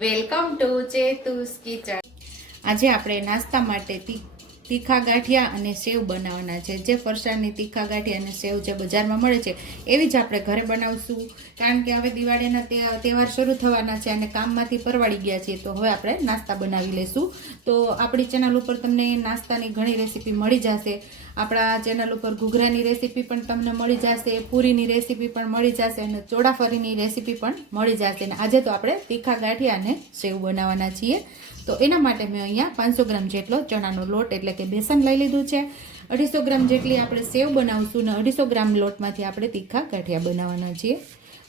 Welcome to ચેતુસ kitchen. આજે આપણે નાસ્તા માટે તીખા ગાંઠિયા અને સેવ બનાવવાના છે। જે ફરસાણની તીખા ગાંઠિયા અને સેવ જે બજારમાં મળે છે એવી જ આપણે ઘરે બનાવશું, કારણ કે હવે દિવાળીના તહેવાર શરૂ થવાના છે અને કામમાંથી પરવાડી ગયા છીએ, તો હવે આપણે નાસ્તા બનાવી લઈશું। તો આપણી ચેનલ ઉપર તમને નાસ્તાની ઘણી રેસીપી મળી જશે। આપણા ચેનલ ઉપર ઘૂઘરાની રેસીપી પણ તમને મળી જશે, પૂરીની રેસીપી પણ મળી જશે અને ચોળાફળીની રેસીપી પણ મળી જશે। અને આજે તો આપણે તીખા ગાંઠિયા અને સેવ બનાવવાના છીએ। તો એના માટે મેં અહીંયા 500 ગ્રામ જેટલો ચણાનો લોટ એટલે કે બેસન લઈ લીધું છે। 250 ગ્રામ જેટલી આપણે સેવ બનાવશું અને 250 ગ્રામ લોટમાંથી આપણે તીખા ગાંઠિયા બનાવવાના છીએ।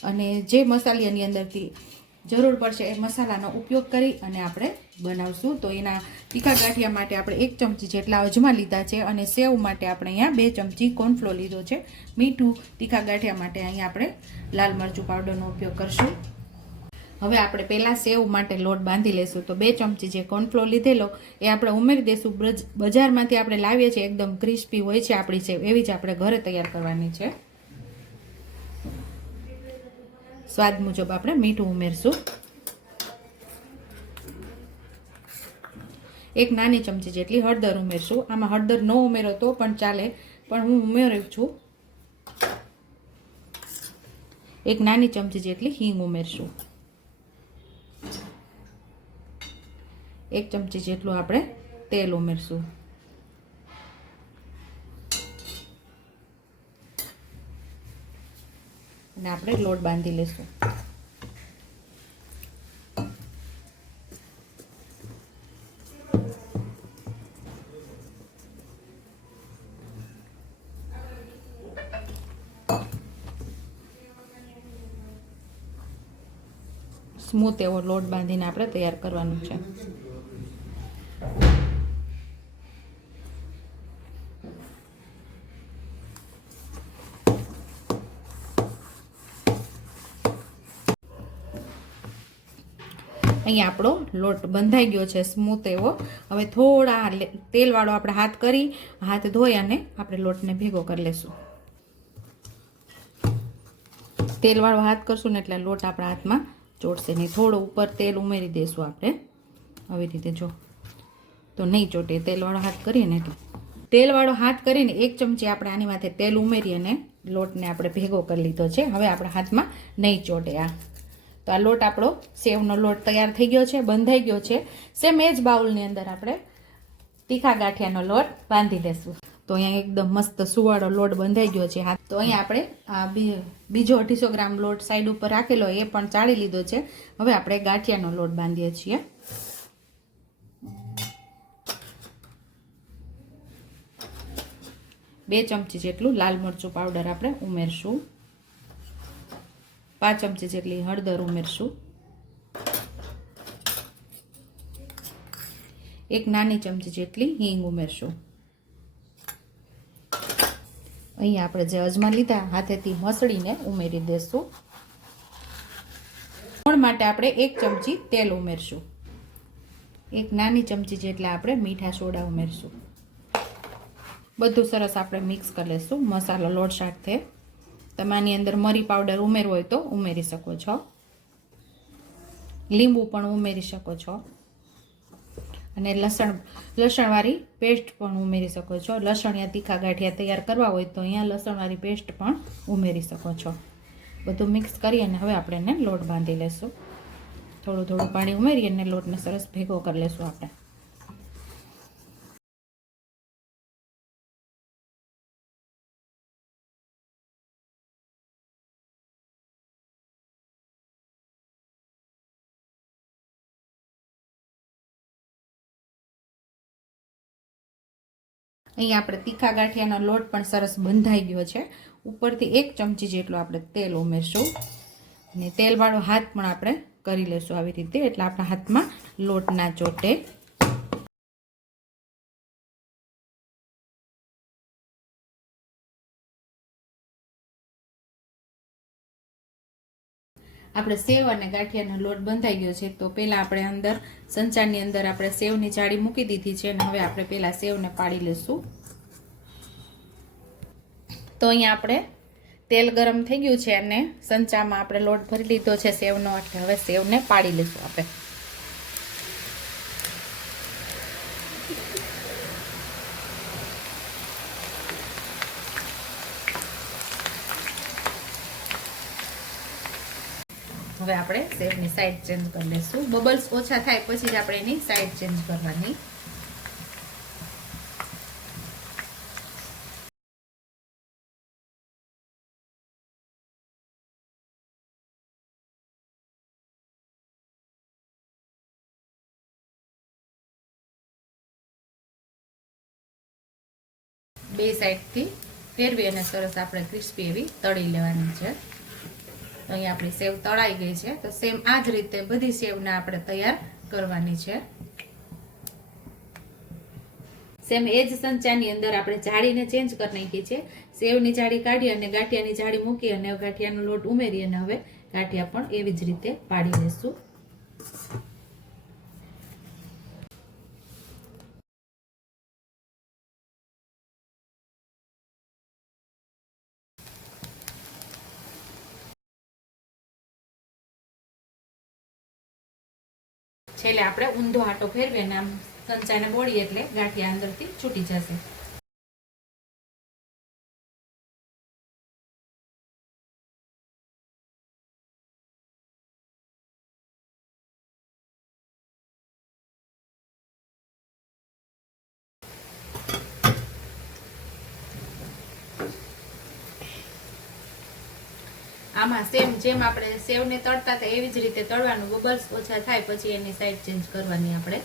અને જે મસાલાની અંદરથી જરૂર પડશે એ મસાલાનો ઉપયોગ કરી અને આપણે બનાવશું। તો એના તીખા ગાંઠિયા માટે આપણે 1 ચમચી જેટલા અજમા લીધા છે અને સેવ માટે આપણે અહીંયા 2 ચમચી કોર્નફ્લોર લીધો છે। મીઠું, તીખા ગાંઠિયા માટે અહીંયા આપણે લાલ મરચું પાવડરનો ઉપયોગ કરશું। હવે આપણે પહેલાં સેવ માટે લોટ બાંધી લઈશું। તો 2 ચમચી જે કોર્નફ્લોર લીધેલો એ આપણે ઉમેરી દઈશું। બજારમાંથી આપણે લાવીએ છીએ એકદમ ક્રિસ્પી હોય છે આપણી સેવ, એવી જ આપણે ઘરે તૈયાર કરવાની છે। સ્વાદ મુજબ આપણે મીઠું ઉમેરશું। 1 નાની ચમચી જેટલી હળદર ઉમેરશું। આમાં હળદર ન ઉમેરો તો પણ ચાલે, પણ હું ઉમેરું છું। 1 નાની ચમચી જેટલી હિંગ ઉમેરશું। 1 ચમચી જેટલું આપણે તેલ ઉમેરશું અને આપણે લોટ બાંધી લઈશું। સ્મૂથ એવો લોટ બાંધીને આપણે તૈયાર કરવાનું છે। અહીંયા આપણો લોટ બંધાઈ ગયો છે સ્મૂથ એવો। હવે થોડા તેલવાળો આપણે હાથ કરી હાથ ધોઈ અને આપણે લોટને ભેગો કરી લઈશું। તેલવાળો હાથ કરશું ને એટલે લોટ આપણા હાથમાં ચોટશે નહીં। થોડો ઉપર તેલ ઉમેરી દઈશું આપણે, આવી રીતે જો, તો નહીં ચોટે। તેલવાળો હાથ કરીએ ને એટલે તેલવાળો હાથ કરીને 1 ચમચી આપણે આની માથે તેલ ઉમેરી અને લોટને આપણે ભેગો કરી લીધો છે। હવે આપણા હાથમાં નહીં ચોટે આ। તો આ લોટ આપણો સેવનો લોટ તૈયાર થઈ ગયો છે, બંધાઈ ગયો છે। સેમ એ જ બાઉલની અંદર આપણે તીખા ગાંઠિયાનો લોટ બાંધી લેશું। તો અહીંયા એકદમ મસ્ત સુવાળો લોટ બંધાઈ ગયો છે। તો અહીંયા આપણે આ બીજો 250 ગ્રામ લોટ સાઈડ ઉપર રાખેલો એ પણ ચાળી લીધો છે। હવે આપણે ગાંઠિયાનો લોટ બાંધીએ છીએ। બે ચમચી જેટલું લાલ મરચું પાવડર આપણે ઉમેરશું। 5 ચમચી જેટલી હળદર ઉમેરશું। 1 નાની ચમચી જેટલી હિંગ ઉમેરશું। અહીંયા આપણે જે અજમા લીધા હાથેથી મસળીને ઉમેરી દઈશું। મોણ માટે આપણે 1 ચમચી તેલ ઉમેરશું। 1 નાની ચમચી જેટલા આપણે મીઠા સોડા ઉમેરશું। બધું સરસ આપણે મિક્સ કરી લઈશું મસાલો લોટ સાથે। તમે આની અંદર મરી પાવડર ઉમેરવો હોય તો ઉમેરી શકો છો, લીંબુ પણ ઉમેરી શકો છો અને લસણવાળી પેસ્ટ પણ ઉમેરી શકો છો। લસણિયા તીખા ગાંઠિયા તૈયાર કરવા હોય તો અહીંયા લસણવાળી પેસ્ટ પણ ઉમેરી શકો છો। બધું મિક્સ કરી અને હવે આપણે એને લોટ બાંધી લઈશું। થોડું થોડું પાણી ઉમેરી અને લોટને સરસ ભેગો કરી લઈશું આપણે। અહીંયા આપણે તીખા ગાંઠિયાનો લોટ પણ સરસ બંધાઈ ગયો છે। ઉપરથી 1 ચમચી જેટલું આપણે તેલ ઉમેરશું અને તેલવાળો હાથ પણ આપણે કરી લઈશું આવી રીતે, એટલે આપણા હાથમાં લોટ ના ચોટે। આપણે સેવ અને ગાંઠિયાનો લોટ બંધાઈ ગયો છે। તો પહેલાં આપણે અંદર સંચારની અંદર આપણે સેવની જાળી મૂકી દીધી છે અને હવે આપણે પહેલાં સેવને પાડી લઈશું। તો અહીંયા આપણે તેલ ગરમ થઈ ગયું છે અને સંચામાં આપણે લોટ ભરી લીધો છે સેવનો, એટલે હવે સેવને પાડી લઈશું આપણે। હવે આપણે સેવની સાઈડ ચેન્જ કરી લઈશું. બબલ્સ ઓછા થાય પછી જ આપણે એની સાઈડ ચેન્જ કરવાની. બે સાઈડથી ફેરવી અને સરસ આપણે ક્રિસ્પી એવી તળી લેવાની છે. તો અહીં આપણી સેવ તળાઈ ગઈ છે. તો સેમ આ જ રીતે બધી સેવને આપણે તૈયાર કરવાની છે. સેમ એ જ સંચાની અંદર આપણે જાળીને ચેન્જ કરી નાખી છે. સેવની જાળી કાઢી અને ગાંઠિયાની જાળી મૂકી અને ગાંઠિયાનો લોટ ઉમેરી અને હવે ગાંઠિયા પણ એવી જ રીતે પાડી લઈશું. છેલ્લે આપણે ઊંધો આટો ફેરવી અને આમ સંચાને બોળીએ એટલે ગાંઠિયા અંદરથી છૂટી જશે. આમાં સેમ જેમ આપણે સેવને તળતા હતા એવી જ રીતે તળવાનું. બબલ્સ ઓછા થાય પછી એની સાઈડ ચેન્જ કરવાની આપણે.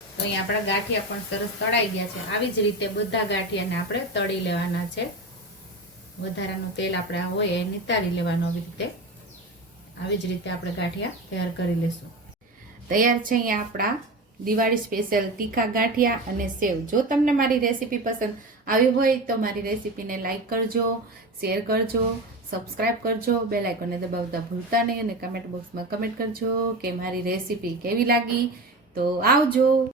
તો અહીં આપણા ગાંઠિયા પણ સરસ તળાઈ ગયા છે. આવી જ રીતે બધા ગાંઠિયાને આપણે તળી લેવાના છે. વધારાનું તેલ આપણે હોય એ નિતારી લેવાનું. આવી રીતે આવી જ રીતે આપણે ગાંઠિયા તૈયાર કરી લેશું. તૈયાર છે અહીંયા આપણા દિવાળી સ્પેશિયલ તીખા ગાંઠિયા અને સેવ. જો તમને મારી રેસીપી પસંદ આવી હોય તો મારી રેસીપીને લાઈક કરજો, શેર કરજો, સબસ્ક્રાઈબ કરજો, બેલ આઇકોનને દબાવતા ભૂલતા નહીં અને કમેન્ટ બોક્સમાં કમેન્ટ કરજો કે મારી રેસીપી કેવી લાગી. તો આવજો.